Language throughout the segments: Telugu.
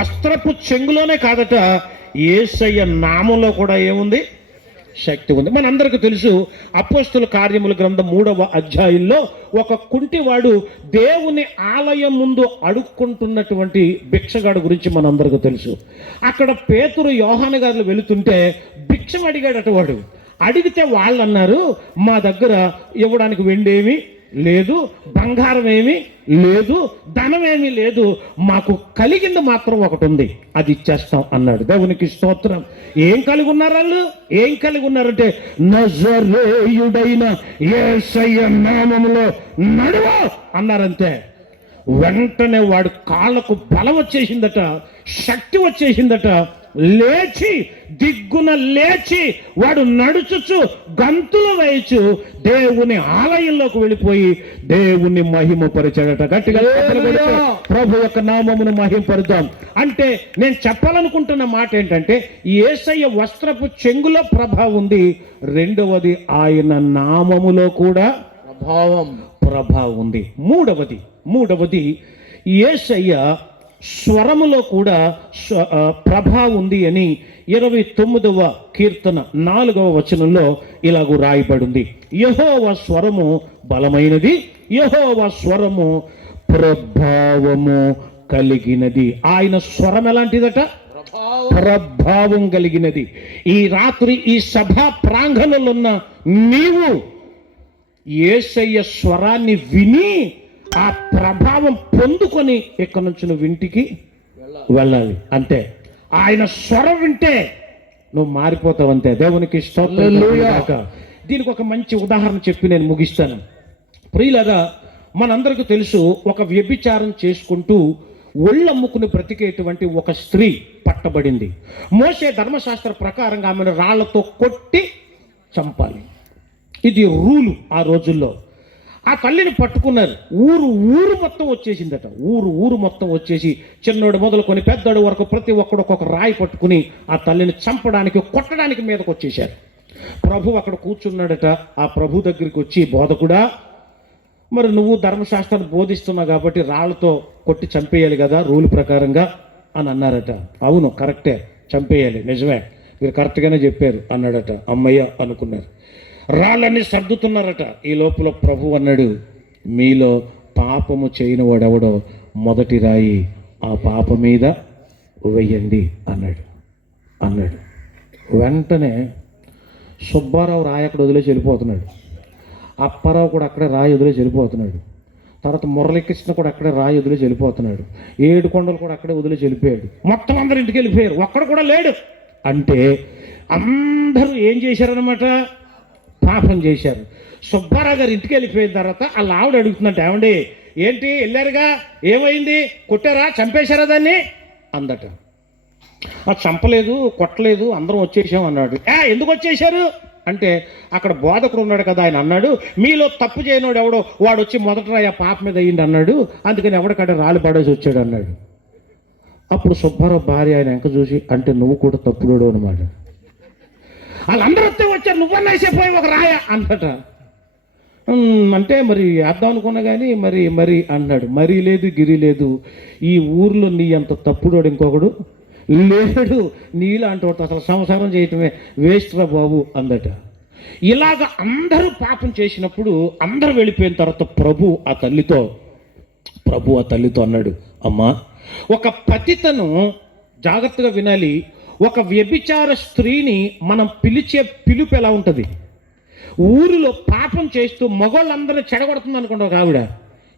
వస్త్రపు చెంగులోనే కాదట ఏసయ్య నామంలో కూడా ఏముంది? శక్తి ఉంది. మనందరికీ తెలుసు అపోస్తుల కార్యముల గ్రంథం మూడవ అధ్యాయంలో ఒక కుంటివాడు దేవుని ఆలయం ముందు అడుక్కుంటున్నటువంటి భిక్షగాడు గురించి మనందరికీ తెలుసు. అక్కడ పేతురు యోహాన గారు వెళుతుంటే భిక్షం అడిగాడట వాడు. అడిగితే వాళ్ళు అన్నారు మా దగ్గర ఇవ్వడానికి వెండేమి? లేదు బంగారం లేదు ధనం ఏమీ లేదు. మాకు కలిగింది మాత్రం ఒకటి ఉంది అది ఇచ్చేస్తాం అన్నాడు. దేవునికి స్తోత్రం. ఏం కలిగి ఉన్నారు వాళ్ళు? ఏం కలిగి ఉన్నారంటే నజరేయుడైన ఏసయ్య నామములో నడువ అన్నారంతే. వెంటనే వాడు కాళ్ళకు బలం వచ్చేసిందట శక్తి వచ్చేసిందట లేచి దిగ్గున లేచి వాడు నడుచుచు గంతులు వేయచ్చు దేవుని ఆలయంలోకి వెళ్ళిపోయి దేవుని మహిమపరిచాడట గట్టిగా ప్రభు యొక్క నామమును మహింపరుద్దాం. అంటే నేను చెప్పాలనుకుంటున్న మాట ఏంటంటే ఏసయ్య వస్త్రపు చెంగులో ప్రభావం ఉంది. రెండవది ఆయన నామములో కూడా ప్రభావం. ప్రభావం ఉంది. మూడవది మూడవది ఏసయ్య స్వరములో కూడా ప్రభావం ఉంది అని ఇరవై తొమ్మిదవ కీర్తన నాలుగవ వచనంలో ఇలాగూ రాయబడింది. యహోవ స్వరము బలమైనది యహోవ స్వరము ప్రభావము కలిగినది. ఆయన స్వరం ఎలాంటిదట? ప్రభావం. ప్రభావం కలిగినది. ఈ రాత్రి ఈ సభా ప్రాంగణంలో ఉన్న నీవు ఏసయ్య స్వరాన్ని విని ఆ ప్రభావం పొందుకొని ఇక్కడ నుంచి నువ్వు ఇంటికి వెళ్ళాలి? అంతే. ఆయన స్వరం వింటే నువ్వు మారిపోతావు అంతే. దేవునికి. దీనికి ఒక మంచి ఉదాహరణ చెప్పి నేను ముగిస్తాను. ప్రియులరా మనందరికీ తెలుసు ఒక వ్యభిచారం చేసుకుంటూ ఒళ్ళమ్ముకుని బ్రతికేటువంటి ఒక స్త్రీ పట్టబడింది. మోసే ధర్మశాస్త్ర ప్రకారంగా ఆమెను రాళ్ళతో కొట్టి చంపాలి. ఇది రూలు ఆ రోజుల్లో. ఆ తల్లిని పట్టుకున్నారు. ఊరు ఊరు మొత్తం వచ్చేసిందట. ఊరు ఊరు మొత్తం వచ్చేసి చిన్నోడు మొదలుకొని పెద్దోడు వరకు ప్రతి ఒక్కడు ఒక్కొక్క రాయి పట్టుకుని ఆ తల్లిని చంపడానికి కొట్టడానికి మీదకు వచ్చేశారు. ప్రభు అక్కడ కూర్చున్నాడట. ఆ ప్రభు దగ్గరికి వచ్చి బోధకుడా మరి నువ్వు ధర్మశాస్త్రాన్ని బోధిస్తున్నావు కాబట్టి రాళ్ళతో కొట్టి చంపేయాలి కదా రూల్ ప్రకారంగా అని అన్నారట. అవును కరెక్టే చంపేయాలి నిజమే మీరు కరెక్ట్గానే చెప్పారు అన్నాడట. అమ్మయ్య అనుకున్నారు. రాళ్ళన్నీ సర్దుతున్నారట. ఈ లోపల ప్రభు అన్నాడు మీలో పాపము చేయని వాడెవడో మొదటి రాయి ఆ పాప మీద వెయ్యండి అన్నాడు. అన్నాడు. వెంటనే సుబ్బారావు రాయి అక్కడ వదిలేసి వెళ్ళిపోతున్నాడు. అప్పారావు కూడా అక్కడే రాయి వదిలేసి వెళ్ళిపోతున్నాడు. తర్వాత మురళీకృష్ణ కూడా అక్కడే రాయి వదిలేసి వెళ్ళిపోతున్నాడు. ఏడు కొండలు కూడా అక్కడే వదిలేసి వెళ్ళిపోయాడు. మొత్తం అందరు ఇంటికి వెళ్ళిపోయారు. ఒక్కడు కూడా లేడు. అంటే అందరూ ఏం చేశారనమాట పాపం చేశారు. సుబ్బారావు గారు ఇంటికి వెళ్ళిపోయిన తర్వాత వాళ్ళ ఆవిడ అడుగుతుందంట ఏమండి ఏంటి వెళ్ళారుగా? ఏమైంది? కొట్టారా? చంపేశారా దాన్ని? అందట. చంపలేదు కొట్టలేదు అందరం వచ్చేసాం అన్నాడు. ఏ ఎందుకు వచ్చేసారు అంటే అక్కడ బోధకుడు ఉన్నాడు కదా ఆయన అన్నాడు. మీలో తప్పు చేయనోడు ఎవడో? వాడు వచ్చి మొదట ఆ పాప మీద అయ్యింది అన్నాడు. అందుకని ఎవడికడ రాళ్ళు పడేసి వచ్చాడు అన్నాడు. అప్పుడు సుబ్బారావు భార్య ఆయన వెంక చూసి అంటే నువ్వు కూడా తప్పుడోడు అనమాట వాళ్ళందరూ వస్తే వచ్చారు నువ్వన్నా వేసేపోయి ఒక రాయ అన్నట అంటే మరి వేద్దాం అనుకున్నా కానీ మరి మరి అన్నాడు. మరి లేదు గిరి లేదు. ఈ ఊర్లో నీ అంత తప్పుడోడు ఇంకొకడు లేడు. నీలాంటి వాడు అసలు సంసారం చేయటమే వేస్ట్ రా బాబు అందట. ఇలాగ అందరూ పాపం చేసినప్పుడు అందరూ వెళ్ళిపోయిన తర్వాత ప్రభు ఆ తల్లితో ప్రభు ఆ తల్లితో అన్నాడు అమ్మా ఒక పతితను జాగ్రత్తగా వినాలి. ఒక వ్యభిచార స్త్రీని మనం పిలిచే పిలుపు ఎలా ఉంటుంది? ఊరిలో పాపం చేస్తూ మగవాళ్ళందరినీ చెడగొడుతుంది అనుకోండి ఒక ఆవిడ.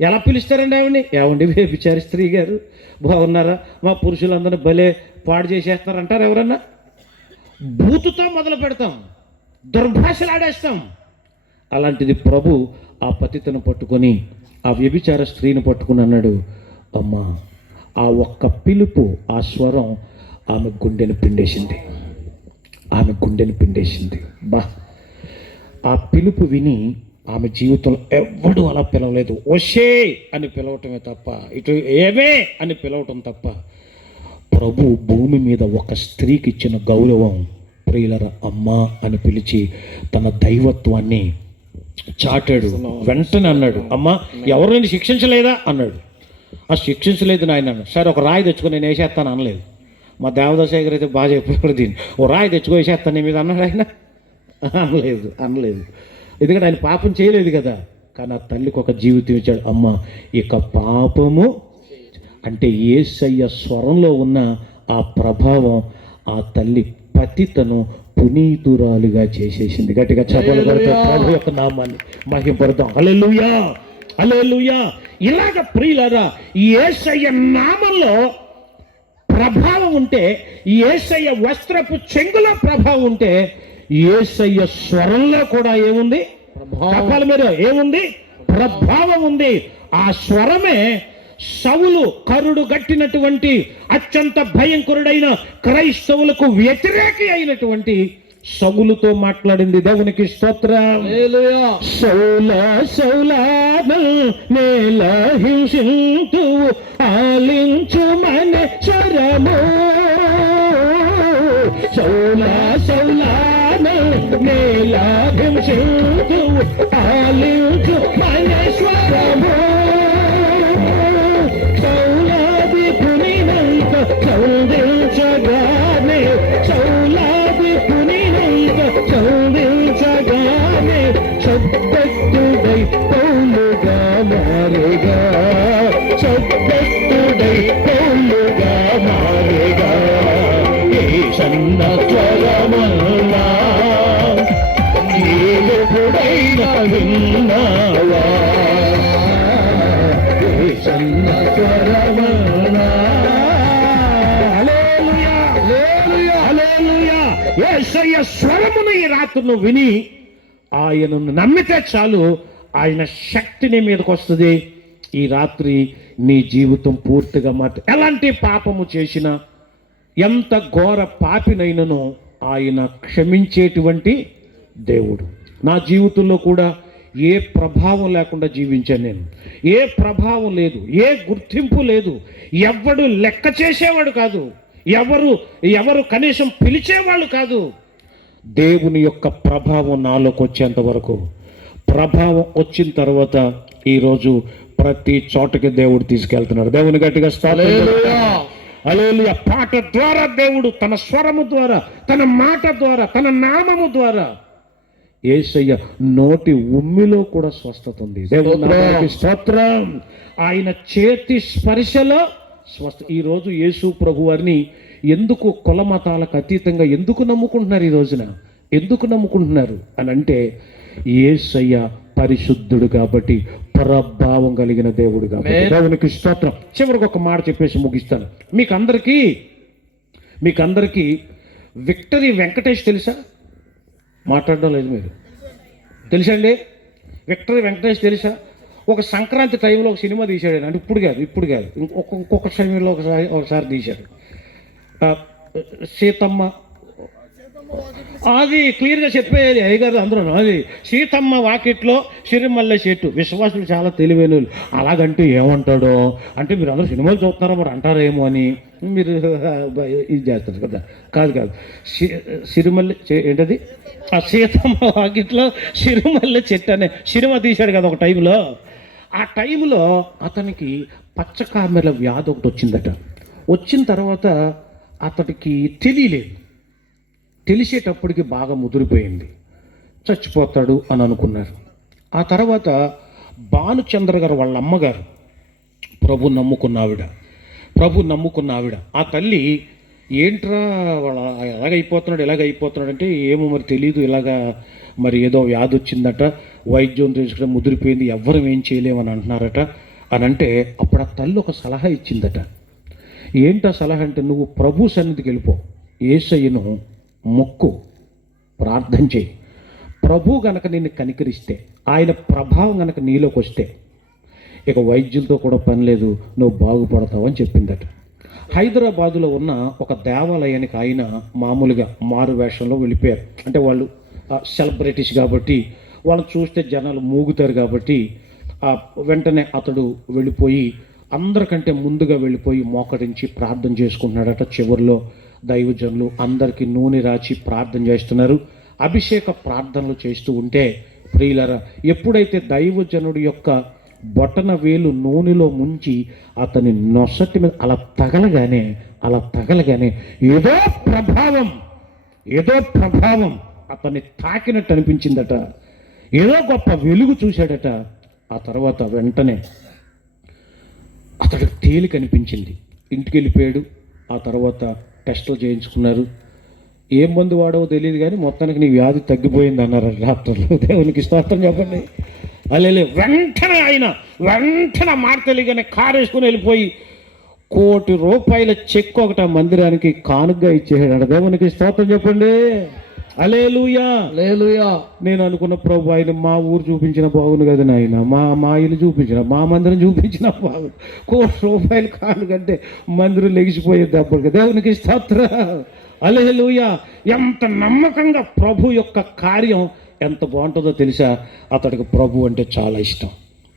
ఎలా పిలుస్తారండి ఆవిడని? ఏమండి వ్యభిచార స్త్రీ గారు? బాగున్నారా? మా పురుషులందరినీ భలే పాడు చేసేస్తారంటారు ఎవరన్నా? బూతుతో మొదలు పెడతాం. దుర్భాషలాడేస్తాం. అలాంటిది ప్రభు ఆ పతితను పట్టుకొని ఆ వ్యభిచార స్త్రీని పట్టుకుని అన్నాడు అమ్మా ఆ ఒక్క పిలుపు ఆ స్వరం ఆమె గుండెను పిండేసింది. ఆమె గుండెని పిండేసింది. బా. ఆ పిలుపు విని ఆమె జీవితంలో ఎవ్వడు అలా పిలవలేదు. ఒషే అని పిలవటమే తప్ప ఇటు ఏవే అని పిలవటం తప్ప ప్రభు భూమి మీద ఒక స్త్రీకి ఇచ్చిన గౌరవం ప్రియులర అమ్మా అని పిలిచి తన దైవత్వాన్ని చాటాడు. వెంటనే అన్నాడు అమ్మా నేను శిక్షించలేదా? అన్నాడు. ఆ శిక్షించలేదు నాయన. సరే ఒక రాయి తెచ్చుకొని నేను వేసేస్తాను అనలేదు. మా దేవదాశేఖర్ అయితే బాగా చెప్పాడు దీన్ని. ఓ రాయి తెచ్చుకో వేసేస్తాను నీ మీద అన్నాడు ఆయన. అనలేదు అనలేదు. ఎందుకంటే ఆయన పాపం చేయలేదు కదా. కానీ ఆ తల్లికి ఒక జీవితం ఇచ్చాడు. అమ్మ ఇక పాపము అంటే ఏసయ్య స్వరంలో ఉన్న ఆ ప్రభావం ఆ తల్లి పతితను పునీతురాలుగా చేసేసింది. గట్టిగా చపలు కొడితే ప్రభు యొక్క నామాన్ని మహింపడతాం అలెలుయా అలెలుయా ఇలాగ ప్రియులరా ఏసయ్య నామంలో ప్రభావం ఉంటే ఏసయ్య వస్త్రపు చెంగుల ప్రభావం ఉంటే ఏసయ్య స్వరంలో కూడా ఏముంది? చెప్పాలి మీరు ఏముంది? ప్రభావం ఉంది. ఆ స్వరమే సవులు కరుడు గట్టినటువంటి అత్యంత భయంకరుడైన క్రైస్తవులకు వ్యతిరేకి అయినటువంటి సవులుతో మాట్లాడింది దేవునికి స్తోత్రం. సౌల సౌలాను నేల హింసింతు ఆలించు మన స్వరము సౌల సౌలాను నేల హింసింతు ఆలించు మన సన్న స్వరమల్లా నీలుపుడైన విన్నావా? సన్న స్వరమల్లా హల్లెలూయా స్వరమును ఈ రాత్రును విని ఆయనను నమ్మితే చాలు ఆయన శక్తిని మీదకి వస్తుంది. ఈ రాత్రి నీ జీవితం పూర్తిగా మార్చి ఎలాంటి పాపము చేసినా ఎంత ఘోర పాపినైనను ఆయన క్షమించేటువంటి దేవుడు. నా జీవితంలో కూడా ఏ ప్రభావం లేకుండా జీవించాను నేను. ఏ ప్రభావం లేదు ఏ గుర్తింపు లేదు. ఎవడు లెక్క చేసేవాడు కాదు. ఎవరు ఎవరు కనీసం పిలిచేవాళ్ళు కాదు. దేవుని యొక్క ప్రభావం నాలోకి వచ్చేంత వరకు. ప్రభావం వచ్చిన తర్వాత ఈరోజు ప్రతి చోటకి దేవుడు తీసుకెళ్తున్నాడు. దేవుని గట్టిగా హల్లెలూయా. అలేలుయ పాట ద్వారా దేవుడు తన స్వరము ద్వారా తన మాట ద్వారా తన నామము ద్వారా ఏసయ్య నోటి ఉమ్మిలో కూడా స్వస్థత ఉంది. స్తోత్రం. ఆయన చేతి స్పర్శలో స్వస్థ ఈరోజు యేసు ప్రభు వారిని ఎందుకు కుల మతాలకు అతీతంగా ఎందుకు నమ్ముకుంటున్నారు ఈ రోజున? ఎందుకు నమ్ముకుంటున్నారు? అని అంటే ఏసయ్య పరిశుద్ధుడు కాబట్టి ప్రభావం కలిగిన దేవుడు కాబట్టి. Amen. దేవునికి స్తోత్రం. చివరికి ఒక మాట చెప్పేసి ముగిస్తాను. మీకు అందరికీ మీకు అందరికీ విక్టరీ వెంకటేష్ తెలుసా? మాట్లాడడం లేదు మీరు. తెలుసండి విక్టరీ వెంకటేష్ తెలుసా? ఒక సంక్రాంతి టైంలో ఒక సినిమా తీశాడు. అంటే ఇప్పుడు కాదు ఇప్పుడు కాదు. ఇంకొక ఇంకొక సమయంలో ఒకసారి ఒకసారి తీశాడు. సీతమ్మ అది క్లియర్గా చెప్పేది అయ్యగారు అందరూ. అది సీతమ్మ వాకిట్లో సిరిమల్లె చెట్టు విశ్వాసులు చాలా తెలివైన అలాగంటే ఏమంటాడో? అంటే మీరు అందరూ సినిమాలు చూస్తున్నారో మరి అంటారేమో అని. మీరు ఇది చేస్తారు కదా. కాదు కాదు. సిరిమల్ల సిరిమల్లె చె- ఏంటది? ఆ సీతమ్మ వాకిట్లో సిరిమల్లె చెట్టు అనే సినిమా తీశాడు కదా ఒక టైంలో. ఆ టైంలో అతనికి పచ్చకామెల వ్యాధి ఒకటి వచ్చిందట. వచ్చిన తర్వాత అతడికి తెలియలేదు. తెలిసేటప్పటికి బాగా ముదిరిపోయింది. చచ్చిపోతాడు అని అనుకున్నారు. ఆ తర్వాత భానుచంద్ర గారు వాళ్ళ అమ్మగారు ప్రభు నమ్ముకున్న ఆవిడ ప్రభు నమ్ముకున్న ఆవిడ ఆ తల్లి ఏంట్రా వాళ్ళ ఎలాగ అయిపోతున్నాడు ఎలాగ అంటే ఏమో మరి తెలియదు ఇలాగా మరి ఏదో వ్యాధి వచ్చిందట వైద్యం తీసుకుని ముదిరిపోయింది ఎవ్వరం ఏం చేయలేమని అంటున్నారట అని అంటే అప్పుడు ఆ తల్లి ఒక సలహా ఇచ్చిందట. ఏంటా సలహా అంటే నువ్వు ప్రభు సన్నిధికి వెళ్ళిపో ఏసయ్యను మొక్కు. ప్రార్థన చేయి. ప్రభు గనక నిన్ను కనికరిస్తే ఆయన ప్రభావం గనక నీలోకి వస్తే ఇక వైద్యులతో కూడా పని లేదు నువ్వు బాగుపడతావు అని చెప్పిందట. హైదరాబాదులో ఉన్న ఒక దేవాలయానికి ఆయన మామూలుగా మారు వేషంలో వెళ్ళిపోయారు. అంటే వాళ్ళు సెలబ్రిటీస్ కాబట్టి వాళ్ళు చూస్తే జనాలు మూగుతారు కాబట్టి వెంటనే అతడు వెళ్ళిపోయి అందరికంటే ముందుగా వెళ్ళిపోయి మోకరించి ప్రార్థన చేసుకుంటున్నాడట చివరిలో. దైవజనులు అందరికీ నూనె రాచి ప్రార్థన చేస్తున్నారు. అభిషేక ప్రార్థనలు చేస్తూ ఉంటే ప్రియులర ఎప్పుడైతే దైవజనుడి యొక్క బొటన వేలు నూనెలో ముంచి అతని నొసటి మీద అలా తగలగానే అలా తగలగానే ఏదో ప్రభావం ఏదో ప్రభావం అతన్ని తాకినట్టు అనిపించిందట. ఏదో గొప్ప వెలుగు చూశాడట. ఆ తర్వాత వెంటనే అతడికి తేలిక అనిపించింది. ఇంటికి వెళ్ళిపోయాడు ఆ తర్వాత టెస్టులు చేయించుకున్నారు. ఏం మందు వాడవో తెలియదు కానీ మొత్తానికి నీ వ్యాధి తగ్గిపోయింది అన్నారు డాక్టర్లు దేవునికి స్తోత్రం చెప్పండి. అల్లే వెంటనే ఆయన వెంటనే మాట తెలియగానే కారు వేసుకుని వెళ్ళిపోయి కోటి రూపాయల చెక్ ఒకట మందిరానికి కానుగ్గా ఇచ్చేసాడు దేవునికి స్తోత్రం చెప్పండి. అలేలుయా. లేలుయా నేను అనుకున్న ప్రభు ఆయన మా ఊరు చూపించిన బాగుంది కదా నాయన. మా మా ఇల్లు చూపించిన మా మందిరం చూపించిన బాగుంది కోటి రూపాయలు కాదు కంటే మందిరం లెగిసిపోయేది అప్పటికి దేవునికి స్తోత్ర. అలేలుయ. ఎంత నమ్మకంగా ప్రభు యొక్క కార్యం ఎంత బాగుంటుందో తెలుసా? అతడికి ప్రభు అంటే చాలా ఇష్టం.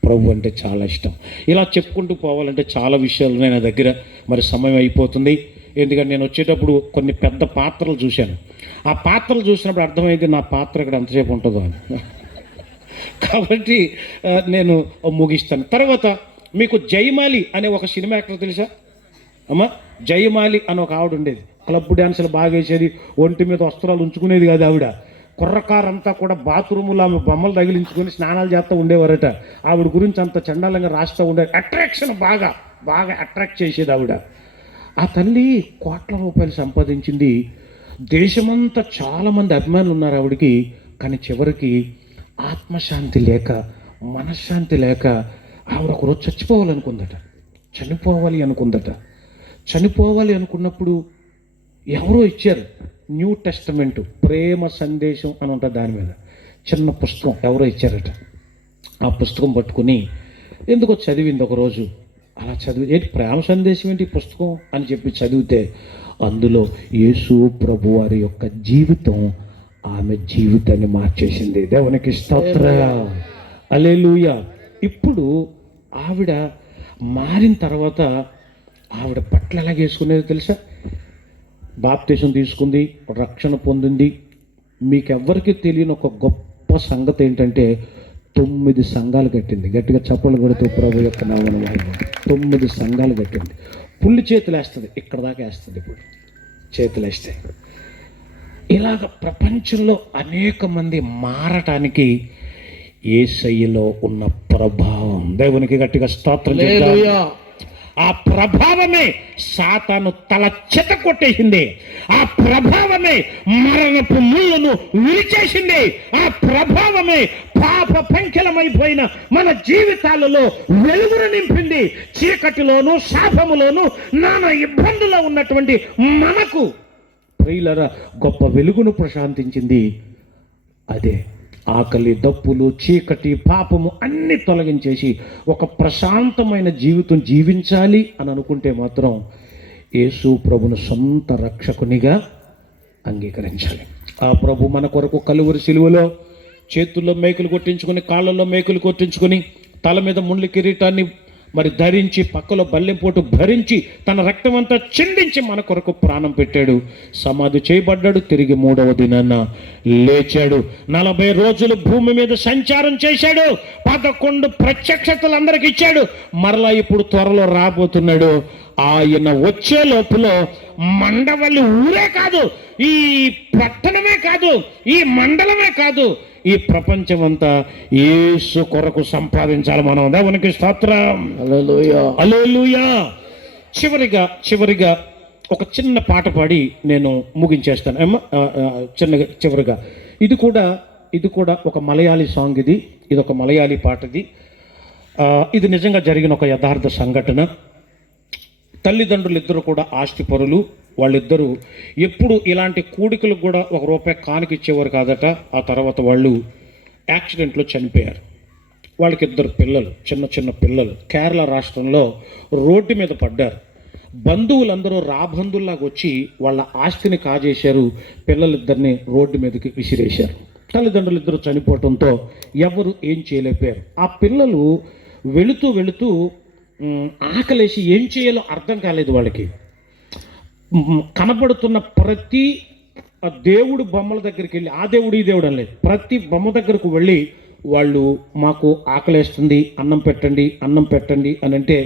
ప్రభు అంటే చాలా ఇష్టం. ఇలా చెప్పుకుంటూ పోవాలంటే చాలా విషయాలు నా దగ్గర. మరి సమయం అయిపోతుంది. ఎందుకంటే నేను వచ్చేటప్పుడు కొన్ని పెద్ద పాత్రలు చూశాను. ఆ పాత్రలు చూసినప్పుడు అర్థమైంది నా పాత్ర ఇక్కడ ఎంతసేపు ఉంటుందో అని. కాబట్టి నేను ముగిస్తాను. తర్వాత మీకు జయమాలి అనే ఒక సినిమా యాక్టర్ తెలుసా? అమ్మా జయమాలి అని ఒక ఆవిడ ఉండేది. క్లబ్ డ్యాన్సులు బాగా వేసేది ఒంటి మీద వస్త్రాలు ఉంచుకునేది కాదు ఆవిడ. కుర్రకారంతా కూడా బాత్రూములు ఆమె బొమ్మలు తగిలించుకొని స్నానాలు చేస్తూ ఉండేవారట. ఆవిడ గురించి అంత చండాలంగా రాస్తూ ఉండేది అట్రాక్షన్ బాగా బాగా అట్రాక్ట్ చేసేది ఆవిడ. ఆ తల్లి కోట్ల రూపాయలు సంపాదించింది. దేశమంతా చాలామంది అభిమానులు ఉన్నారు ఆవిడికి కానీ చివరికి ఆత్మశాంతి లేక మనశ్శాంతి లేక ఆవిడ ఒకరోజు చచ్చిపోవాలనుకుందట. చనిపోవాలి అనుకుందట. చనిపోవాలి అనుకున్నప్పుడు ఎవరో ఇచ్చారు. న్యూ టెస్టమెంట్ ప్రేమ సందేశం అని ఉంటుంది దాని మీద. చిన్న పుస్తకం ఎవరో ఇచ్చారట. ఆ పుస్తకం పట్టుకుని ఎందుకో చదివింది ఒకరోజు. అలా చదివి ఏంటి ప్రేమ సందేశం ఏంటి పుస్తకం అని చెప్పి చదివితే అందులో యేసు ప్రభు వారి యొక్క జీవితం ఆమె జీవితాన్ని మార్చేసింది. దేవునికి స్తోత్ర. అలేలుయ ఇప్పుడు ఆవిడ మారిన తర్వాత ఆవిడ పట్ల ఎలా తెలుసా? బాప్తీసం తీసుకుంది రక్షణ పొందింది. మీకెవ్వరికి తెలియని ఒక గొప్ప సంగతి ఏంటంటే తొమ్మిది సంఘాలు కట్టింది. గట్టిగా చప్పలు కొడుతూ ప్రభు యొక్క నామను తొమ్మిది సంఘాలు కట్టింది. పుల్లి చేతులు వేస్తుంది. ఇక్కడ దాకా వేస్తుంది ఇప్పుడు చేతులు వేస్తే. ఇలాగ ప్రపంచంలో అనేక మంది మారటానికి ఏసయ్యలో ఉన్న ప్రభావం. దేవునికి గట్టిగా స్తోత్రం ఆ ప్రభావమే సాతాను తల చెత కొట్టేసింది. ఆ ప్రభావమే మరణపు ముళ్ళను విరిచేసింది. ఆ ప్రభావమే పాప పంచలమైపోయిన మన జీవితాలలో వెలుగును నింపింది. చీకటిలోను శాపములోను నానా ఇబ్బందుల్లో ఉన్నటువంటి మనకు ప్రియులరా గొప్ప వెలుగును ప్రశాంతించింది. అదే ఆకలి దప్పులు చీకటి పాపము అన్ని తొలగించేసి ఒక ప్రశాంతమైన జీవితం జీవించాలి అని అనుకుంటే మాత్రం యేసు ప్రభును సొంత రక్షకునిగా అంగీకరించాలి. ఆ ప్రభు మన కొరకు కలువురి సిలువలో చేతుల్లో మేకులు కొట్టించుకొని కాళ్ళల్లో మేకులు కొట్టించుకొని తల మీద ముళ్ళ కిరీటాన్ని మరి ధరించి పక్కలో బల్లెంపోటు భరించి తన రక్తం అంతా చిందించి మన కొరకు ప్రాణం పెట్టాడు. సమాధి చేయబడ్డాడు. తిరిగి మూడవ దినాన లేచాడు. నలభై రోజులు భూమి మీద సంచారం చేశాడు. పదకొండు ప్రత్యక్షతలు అందరికి ఇచ్చాడు. మరలా ఇప్పుడు త్వరలో రాబోతున్నాడు. ఆయన వచ్చే లోపల మండవల్లి ఊరే కాదు. ఈ పట్టణమే కాదు. ఈ మండలమే కాదు. ఈ ప్రపంచం అంతా యేసు కొరకు సంపాదించాలి మనం. దేవునికి స్తోత్రం. అలేలుయా చివరిగా చివరిగా ఒక చిన్న పాట పాడి నేను ముగించేస్తాను. ఆ, చిన్నగా చివరిగా. ఇది కూడా ఇది కూడా ఒక మలయాళీ సాంగ్ ఇది. ఇది ఒక మలయాళీ పాట ఇది. ఇది నిజంగా జరిగిన ఒక యథార్థ సంఘటన. తల్లిదండ్రులు ఇద్దరు కూడా ఆస్తి పరులు వాళ్ళిద్దరూ ఎప్పుడు ఇలాంటి కూడికలకు కూడా ఒక రూపాయి కానుక ఇచ్చేవారు కాదట. ఆ తర్వాత వాళ్ళు యాక్సిడెంట్లో చనిపోయారు. వాళ్ళకి ఇద్దరు పిల్లలు చిన్న చిన్న పిల్లలు. కేరళ రాష్ట్రంలో రోడ్డు మీద పడ్డారు. బంధువులందరూ రాబంధుల్లాగా వచ్చి వాళ్ళ ఆస్తిని కాజేశారు. పిల్లలిద్దరిని రోడ్డు మీదకి విసిరేశారు. తల్లిదండ్రులు ఇద్దరు చనిపోవటంతో ఎవరు ఏం చేయలేకపోయారు. ఆ పిల్లలు వెళుతూ వెళుతూ ఆకలేసి ఏం చేయాలో అర్థం కాలేదు వాళ్ళకి. కనబడుతున్న ప్రతి ఆ దేవుడు బొమ్మల దగ్గరికి వెళ్ళి ఆ దేవుడు ఈ దేవుడు అనలేదు ప్రతి బొమ్మ దగ్గరకు వెళ్ళి వాళ్ళు మాకు ఆకలేస్తుంది అన్నం పెట్టండి అన్నం పెట్టండి అని అంటే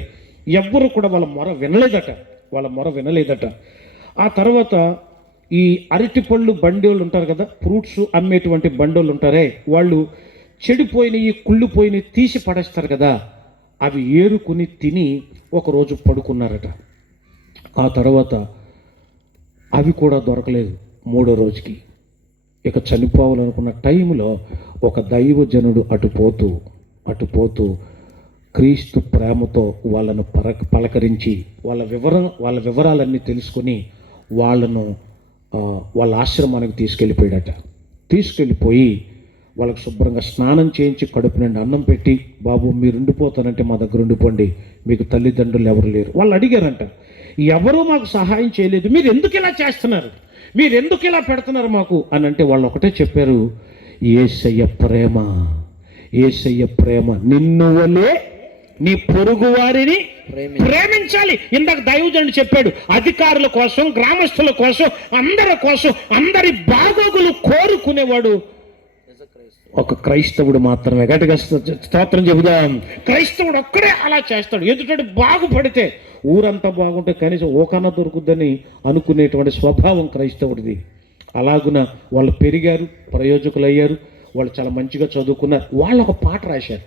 ఎవ్వరు కూడా వాళ్ళ మొర వినలేదట. వాళ్ళ మొర వినలేదట. ఆ తర్వాత ఈ అరటిపళ్ళు బండోళ్ళు ఉంటారు కదా ఫ్రూట్స్ అమ్మేటువంటి బండోళ్ళు ఉంటారే వాళ్ళు చెడిపోయినవి కుళ్ళిపోయినవి తీసి పడేస్తారు కదా అవి ఏరుకుని తిని ఒకరోజు పడుకున్నారట. ఆ తర్వాత అవి కూడా దొరకలేదు మూడో రోజుకి. ఇక చనిపోవాలనుకున్న టైంలో ఒక దైవజనుడు అటు పోతూ అటు పోతూ క్రీస్తు ప్రేమతో వాళ్ళను పర పలకరించి వాళ్ళ వివరం వాళ్ళ వివరాలన్నీ తెలుసుకొని వాళ్ళను వాళ్ళ ఆశ్రమానికి తీసుకెళ్ళిపోయాడట. తీసుకెళ్ళిపోయి వాళ్ళకి శుభ్రంగా స్నానం చేయించి కడుపు నిండా అన్నం పెట్టి బాబు మీరు ఉండిపోతానంటే మా దగ్గర ఉండిపోండి. మీకు తల్లిదండ్రులు ఎవరు లేరు. వాళ్ళు అడిగారంట. ఎవరూ మాకు సహాయం చేయలేదు. మీరు ఎందుకు ఇలా చేస్తున్నారు? మీరు ఎందుకు ఇలా పెడుతున్నారు మాకు? అని అంటే వాళ్ళు ఒకటే చెప్పారు ఏసయ్య ప్రేమ ఏసయ్య ప్రేమ నిన్ను వలే నీ పొరుగు వారిని ప్రేమించాలి. ఇందాక దైవజనుడు చెప్పాడు అధికారుల కోసం గ్రామస్తుల కోసం అందరి కోసం అందరి బాగోగులు కోరుకునేవాడు ఒక క్రైస్తవుడు మాత్రమే. గట్టిగా స్తోత్రం చెబుదాం? క్రైస్తవుడు ఒక్కడే అలా చేస్తాడు. ఎందుకంటే బాగుపడితే ఊరంతా బాగుంటే కనీసం ఓకన్నా దొరుకుద్దని అనుకునేటువంటి స్వభావం క్రైస్తవుడిది. అలాగున వాళ్ళు పెరిగారు ప్రయోజకులు అయ్యారు వాళ్ళు చాలా మంచిగా చదువుకున్నారు. వాళ్ళు ఒక పాట రాశారు.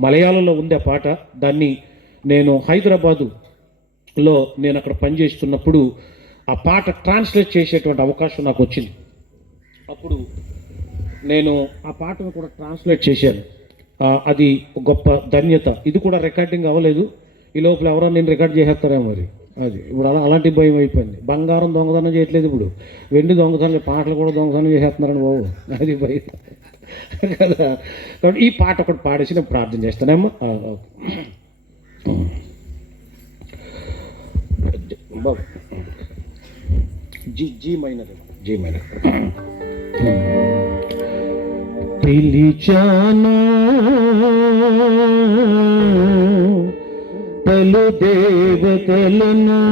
మలయాళంలో ఉంది ఆ పాట దాన్ని నేను హైదరాబాదులో నేను అక్కడ పనిచేస్తున్నప్పుడు ఆ పాట ట్రాన్స్లేట్ చేసేటువంటి అవకాశం నాకు వచ్చింది. అప్పుడు నేను ఆ పాటను కూడా ట్రాన్స్లేట్ చేశాను. అది ఒక గొప్ప ధన్యత. ఇది కూడా రికార్డింగ్ అవ్వలేదు. ఈ లోపల ఎవరో నేను రికార్డ్ చేసేస్తారేమో మరి. అది ఇప్పుడు అలా అలాంటి భయం అయిపోయింది. బంగారం దొంగతనం చేయట్లేదు ఇప్పుడు. వెండి దొంగతనం పాటలు కూడా దొంగతనం చేసేస్తున్నారని బాబు. అది భయం. కదా. కాబట్టి ఈ పాట ఒకటి పాడేసి నేను ప్రార్థన చేస్తానేమో. బాబు. G G minor. G minor. పిలిచాను పలు దేవతలను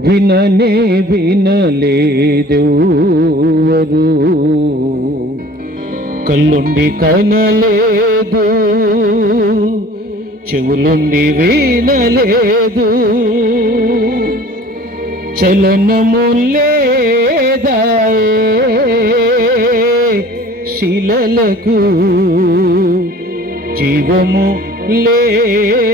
విననే వినలేదు. కళ్ళుండి కనలేదు. చెవులుండి వినలేదు. చలనము లేదాయే శిలలకు జీవము లేదాయే.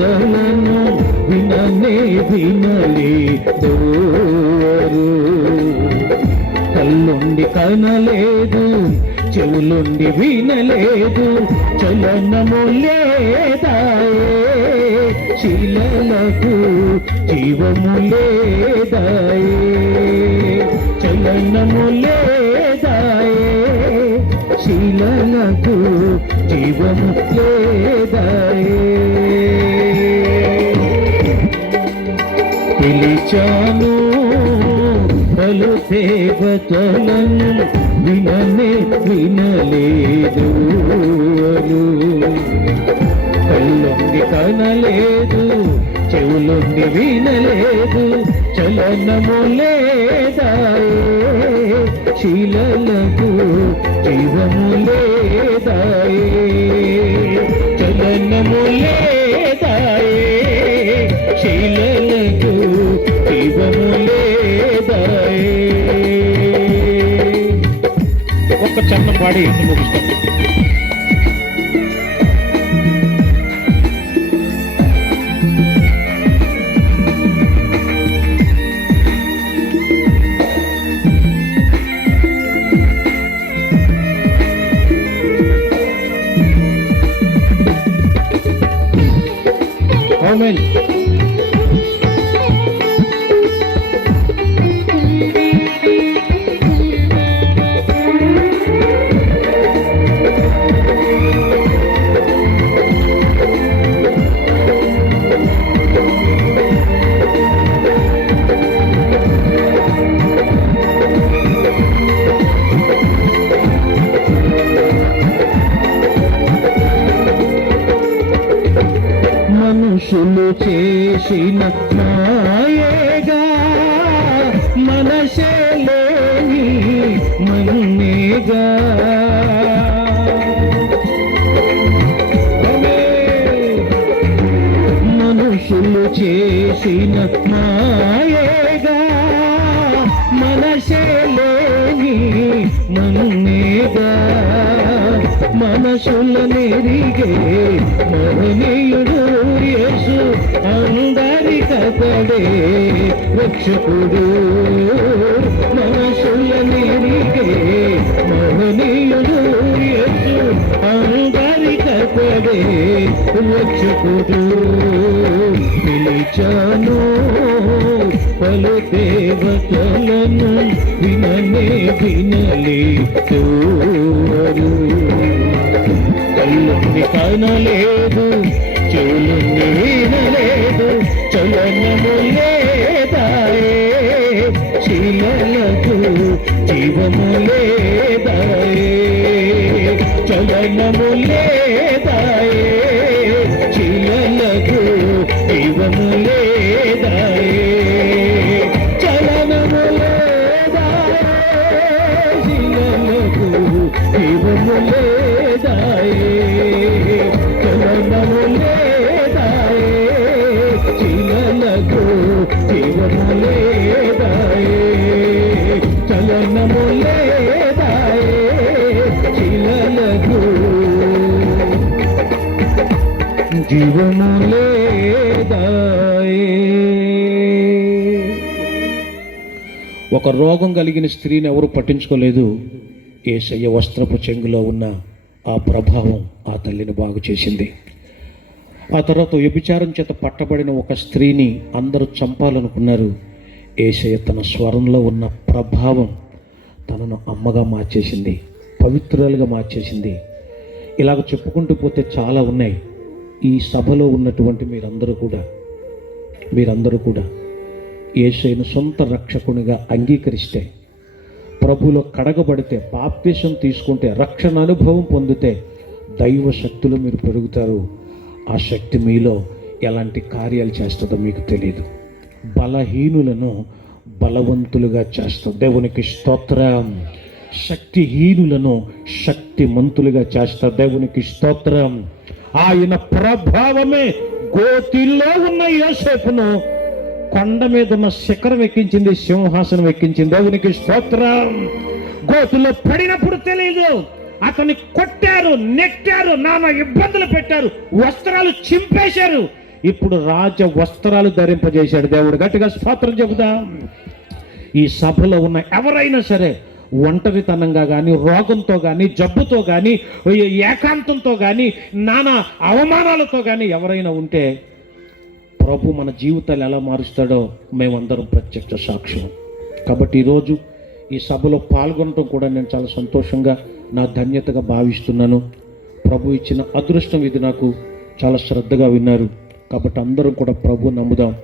దేవతలను విననే వినలే వినలేదు కళ్ళుండి కనలేదు చెవులుండి వినలేదు చలనము లేదాయే శిలలకు జీవము లేదాయే చలనము లేదాయే శిలలకు జీవము లేదాయే. పిలిచాను. పలు దేవతలను విననే వినలేదు కళ్ళొంగి కనలేదు చెవులొంగి వినలేదు చలనము లేదాయే. శీలలకు జీవము లేదాయే. చలనము లేదాయే. శీలలకు ఒక్క చిన్న పాడి ముగిస్తాను మహనీయుడు అందరి కపడే రక్షకుడు మనసుల నెరిగే మహనీయుడు యేసు అందరి కథడే రక్షకుడు పిలిచాను పలు దేవతలను విననే తోరు కళ్ళుండి కనలేదు చెవులుండి వినలేదు చలనము లేదాయే. శిలలకు జీవము లేదాయే. చలనము లేదాయే. శిలలకు జీవము లే జీవము లేదాయే ఒక రోగం కలిగిన స్త్రీని ఎవరు పట్టించుకోలేదు. ఏసయ్య వస్త్రపు చెంగులో ఉన్న ఆ ప్రభావం ఆ తల్లిని బాగు చేసింది. ఆ తర్వాత వ్యభిచారం చేత పట్టబడిన ఒక స్త్రీని అందరూ చంపాలనుకున్నారు. ఏసయ్య తన స్వరంలో ఉన్న ప్రభావం తనను అమ్మగా మార్చేసింది పవిత్రులుగా మార్చేసింది. ఇలాగ చెప్పుకుంటూ పోతే చాలా ఉన్నాయి. ఈ సభలో ఉన్నటువంటి మీరందరూ కూడా మీరందరూ కూడా యేసైను సొంత రక్షకునిగా అంగీకరిస్తే ప్రభులో కడగబడితే బాప్తీసం తీసుకుంటే రక్షణ అనుభవం పొందితే దైవ శక్తులు మీరు పెరుగుతారు. ఆ శక్తి మీలో ఎలాంటి కార్యాలు చేస్తుందో మీకు తెలియదు బలహీనులను బలవంతులుగా చేస్తాం. దేవునికి స్తోత్రం. శక్తిహీనులను శక్తిమంతులుగా చేస్తా. దేవునికి స్తోత్రం. ఆయన ప్రభావమే గోతిలో ఉన్న యోసేపును కొండ మీద ఉన్న శిఖరం ఎక్కించింది సింహాసనం ఎక్కించింది. దేవునికి స్తోత్రం. గోతులో పడినప్పుడు తెలియదు అతన్ని కొట్టారు నెట్టారు నానా ఇబ్బందులు పెట్టారు వస్త్రాలు చింపేశారు. ఇప్పుడు రాజ వస్త్రాలు ధరింపజేశాడు దేవుడు. గట్టిగా స్తోత్రం చెబుదా. ఈ సభలో ఉన్న ఎవరైనా సరే ఒంటరితనంగా కానీ రోగంతో కానీ జబ్బుతో కానీ ఏకాంతంతో కానీ నానా అవమానాలతో కానీ ఎవరైనా ఉంటే ప్రభు మన జీవితాలు ఎలా మారుస్తాడో మేమందరం ప్రత్యక్ష సాక్ష్యం కాబట్టి ఈరోజు ఈ సభలో పాల్గొనడం కూడా నేను చాలా సంతోషంగా నా ధన్యతగా భావిస్తున్నాను. ప్రభు ఇచ్చిన అదృష్టం ఇది నాకు చాలా శ్రద్ధగా విన్నారు. కాబట్టి అందరం కూడా ప్రభు నమ్ముదాం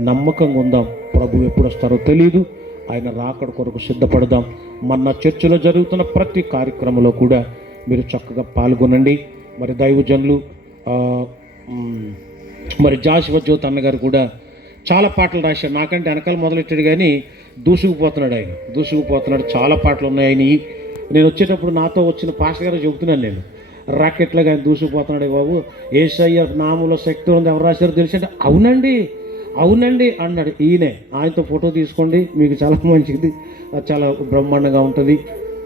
నమ్మకంగా ఉందాం. ప్రభు ఎప్పుడు వస్తారో తెలియదు ఆయన రాకడ కొరకు సిద్ధపడదాం. మన చర్చిలో జరుగుతున్న ప్రతి కార్యక్రమంలో కూడా మీరు చక్కగా పాల్గొనండి. మరి దైవజనులు మరి జాషువ జ్యోతి అన్నగారు కూడా చాలా పాటలు రాశారు. నాకంటే వెనకాల మొదలెట్టాడు కానీ దూసుకుపోతున్నాడు ఆయన. దూసుకుపోతున్నాడు. చాలా పాటలు ఉన్నాయి ఆయన. నేను వచ్చేటప్పుడు నాతో వచ్చిన పాస్టర్ గారు చెబుతున్నాను నేను. రాకెట్లో కానీ దూసుకుపోతున్నాడు బాబు. ఏసయ్య నామంలో శక్తి ఉంది. ఎవరు రాశారో తెలిసి అంటే అవునండి. అవునండి అన్నాడు. ఈయనే. ఆయనతో ఫోటో తీసుకోండి మీకు చాలా మంచిది చాలా బ్రహ్మాండంగా ఉంటుంది.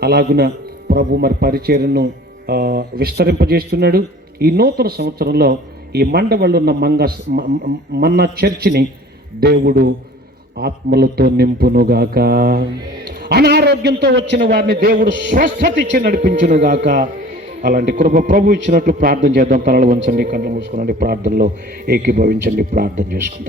అలాగున ప్రభు మరి పరిచర్యను విస్తరింపజేస్తున్నాడు. ఈ నూతన సంవత్సరంలో ఈ మండవళ్ళు ఉన్న మంగ మన్న చర్చిని దేవుడు ఆత్మలతో నింపునుగాక. అనారోగ్యంతో వచ్చిన వారిని దేవుడు స్వస్థత ఇచ్చి నడిపించునుగాక. అలాంటి కృప ప్రభు ఇచ్చినట్లు ప్రార్థన చేద్దాం. తలలు వంచండి కళ్ళు మూసుకోనండి ప్రార్థనలో ఏకీభవించండి ప్రార్థన చేసుకుందాం.